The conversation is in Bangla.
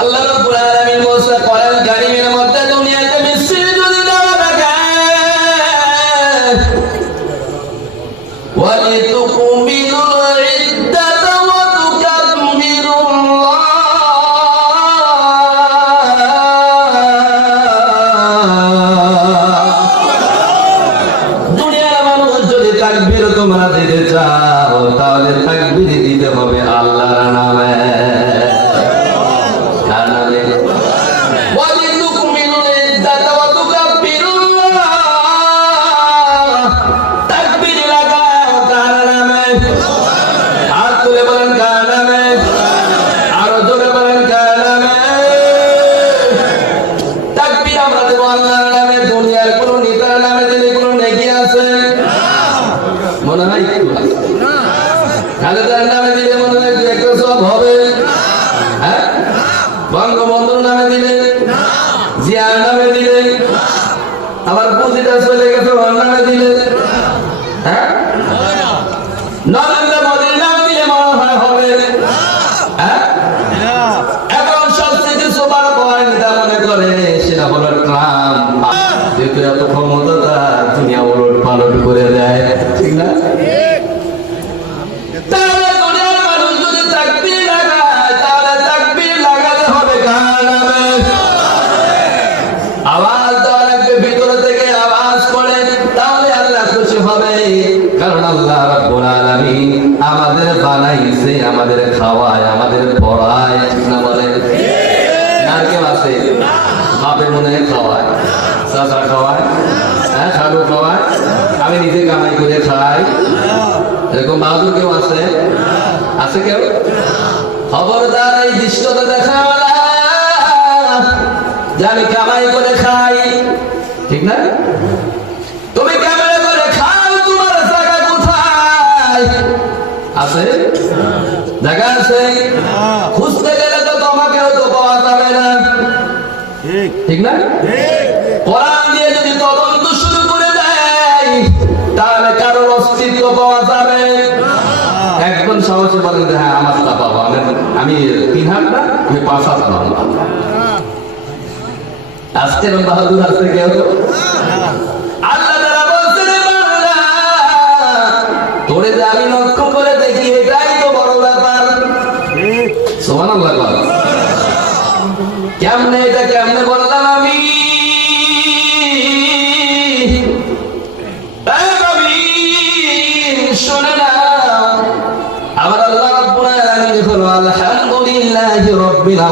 আল্লাহ রাব্বুল আলামিন বলেন কোরআন কারীমের মধ্যে দুনিয়াতে মিষ্টি যদি দেওয়া থাকে ওয়ালিতুকমিলুল ইদ্দাতা ওয়া তুকাব্বিরুল্লাহ দুনিয়ার মানুষ যদি তাকবীর তোমরা দিতে চাও তাহলে তাকবীর দিতে হবে আল্লাহর নামে মনে হয় খালেদার নামে দিলে মনে হয় একটা সব হবে। হ্যাঁ, বঙ্গবন্ধুর নামে দিলে, জিয়ার নামে দিলে, আবার পুঁজিটা চলে গেছে ওর নামে দিলে, হ্যাঁ, নরেন্দ্র মোদীর নামে দিলে মনে হয় হবে। হ্যাঁ, এখন সবচেয়ে সুপার পয়েন্ট মনে করে সেটা হলো ট্রাম্প। যেহেতু এত ক্ষমতা তার দুনিয়া উলট পালট করে দেয়, ঠিক না? আওয়াজ দেওয়া লাগবে, ভিতর থেকে আওয়াজ করে, তাহলে আল্লাহ খুশি হবে। কারণ আল্লাহ রাব্বুল আলামিন আমাদের বানাইছে, আমাদের খাওয়ায়, আমাদের পড়ায়, ঠিক না বলে? না কেউ আছে বাপে মনে হয় খাওয়ায়, চাচা খাওয়ায়, হ্যাঁ, খালু খাওয়ায়, আমি নিজে কামাই করে খাই, এরকম বাহাদুর কেউ আছে? আছে কেউ? খবরদার এই দৃশ্যটা দেখা যে আমি কামাই করে খাই, ঠিক না? তুমি কামাই করে খাও, তোমার জায়গা কোথায় আছে? জায়গা আছে, খুঁজতে গেলে তো তোমাকেও তো পাওয়া যাবে না, ঠিক না? কোরআন দিয়ে যদি তদন্ত শুরু করে দেয় তাহলে কারোর অস্তিত্ব পাওয়া যাবে। একজন সাহসে বলেন যে হ্যাঁ আমার তা পাবো, আমি 3 হাত না, আমি 5 হাত পাবো। আজকের বাহাদুর আছে কেউ? আল্লাহ তাআলা বলছেন বান্দা তোরে যে আমি লক্ষ্য করে দেখি এটাই তো বড় ব্যাপার। সুবহানাল্লাহ। কেমনে এটা কেমনে বললাম আমি? শোনে না, আমার আল্লাহ রাব্বুল আলামিন হলো আলহামদুলিল্লাহি রাব্বিল